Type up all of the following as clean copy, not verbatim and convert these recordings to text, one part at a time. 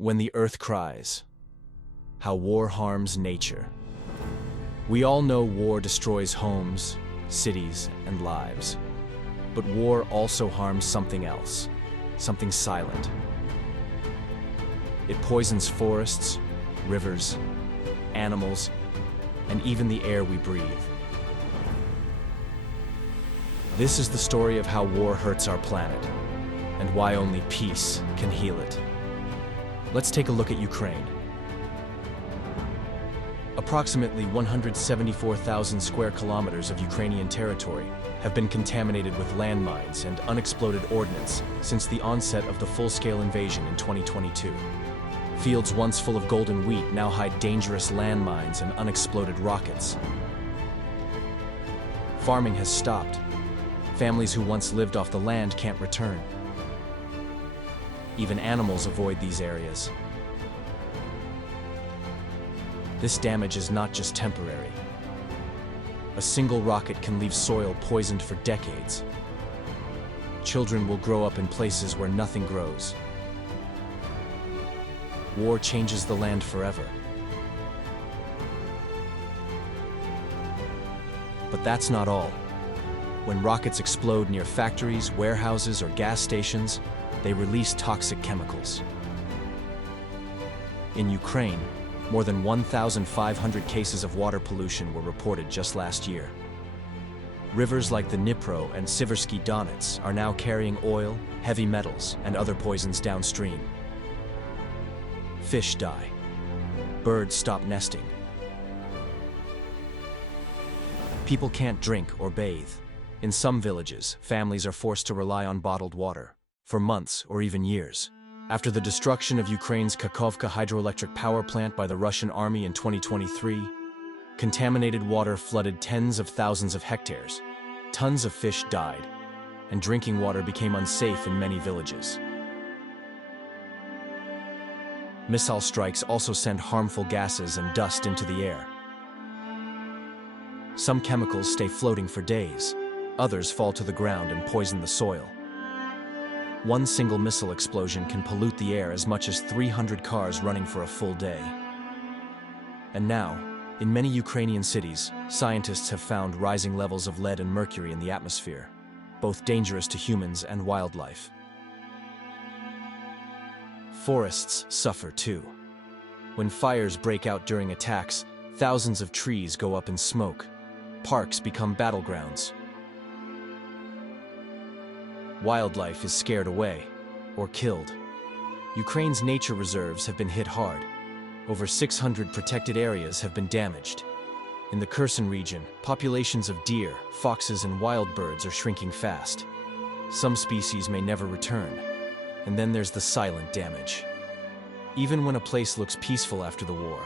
When the Earth Cries. How war harms nature. We all know war destroys homes, cities, and lives. But war also harms something else, something silent. It poisons forests, rivers, animals, and even the air we breathe. This is the story of how war hurts our planet, and why only peace can heal it. Let's take a look at Ukraine. Approximately 174,000 square kilometers of Ukrainian territory have been contaminated with landmines and unexploded ordnance since the onset of the full-scale invasion in 2022. Fields once full of golden wheat now hide dangerous landmines and unexploded rockets. Farming has stopped. Families who once lived off the land can't return. Even animals avoid these areas. This damage is not just temporary. A single rocket can leave soil poisoned for decades. Children will grow up in places where nothing grows. War changes the land forever. But that's not all. When rockets explode near factories, warehouses, or gas stations, they release toxic chemicals. In Ukraine, more than 1,500 cases of water pollution were reported just last year. Rivers like the Dnipro and Siversky Donets are now carrying oil, heavy metals, and other poisons downstream. Fish die. Birds stop nesting. People can't drink or bathe. In some villages, families are forced to rely on bottled water for months or even years. After the destruction of Ukraine's Kakhovka hydroelectric power plant by the Russian army in 2023, contaminated water flooded tens of thousands of hectares. Tons of fish died, and drinking water became unsafe in many villages. Missile strikes also send harmful gases and dust into the air. Some chemicals stay floating for days. Others fall to the ground and poison the soil. One single missile explosion can pollute the air as much as 300 cars running for a full day. And now, in many Ukrainian cities, scientists have found rising levels of lead and mercury in the atmosphere, both dangerous to humans and wildlife. Forests suffer too. When fires break out during attacks, thousands of trees go up in smoke. Parks become battlegrounds. Wildlife is scared away or killed. Ukraine's nature reserves have been hit hard. Over 600 protected areas have been damaged. In the Kherson region, populations of deer, foxes, and wild birds are shrinking fast. Some species may never return. And then there's the silent damage. Even when a place looks peaceful after the war,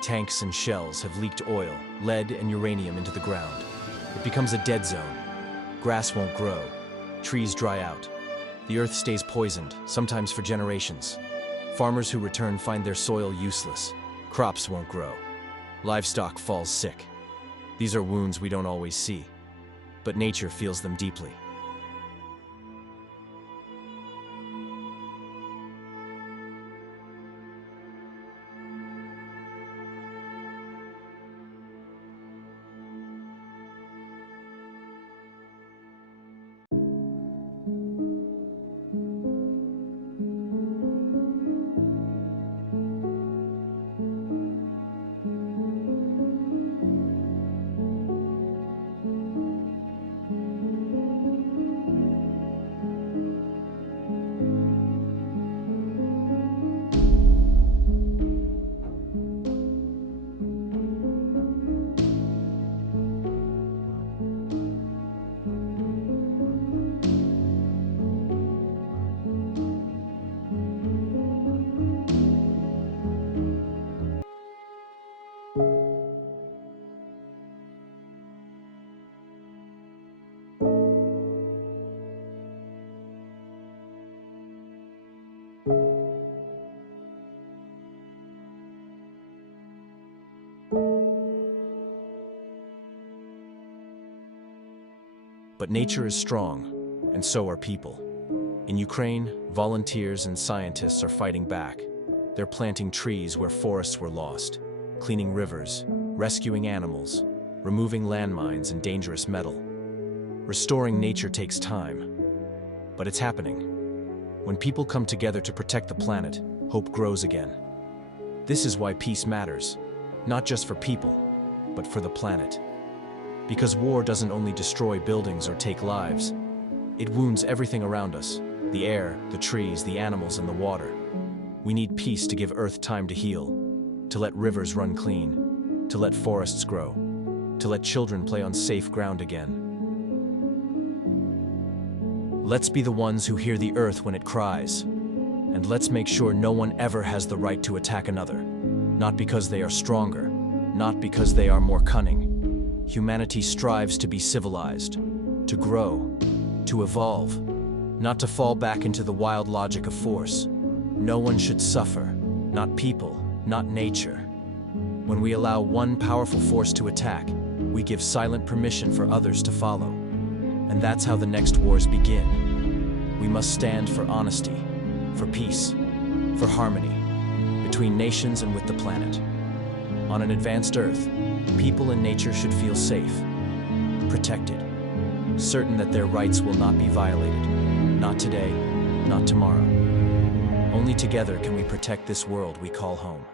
tanks and shells have leaked oil, lead, and uranium into the ground. It becomes a dead zone. Grass won't grow. Trees dry out. The earth stays poisoned, sometimes for generations. Farmers who return find their soil useless. Crops won't grow. Livestock falls sick. These are wounds we don't always see, but nature feels them deeply. But nature is strong, and so are people. In Ukraine, volunteers and scientists are fighting back. They're planting trees where forests were lost, cleaning rivers, rescuing animals, removing landmines and dangerous metal. Restoring nature takes time, but it's happening. When people come together to protect the planet, hope grows again. This is why peace matters, not just for people, but for the planet. Because war doesn't only destroy buildings or take lives, it wounds everything around us: the air, the trees, the animals, and the water. We need peace to give Earth time to heal, to let rivers run clean, to let forests grow, to let children play on safe ground again. Let's be the ones who hear the Earth when it cries, and let's make sure no one ever has the right to attack another, not because they are stronger, not because they are more cunning. Humanity strives to be civilized, to grow, to evolve, not to fall back into the wild logic of force. No one should suffer, not people, not nature. When we allow one powerful force to attack, we give silent permission for others to follow. And that's how the next wars begin. We must stand for honesty, for peace, for harmony, between nations and with the planet. On an advanced Earth, people and nature should feel safe, protected, certain that their rights will not be violated. Not today, not tomorrow. Only together can we protect this world we call home.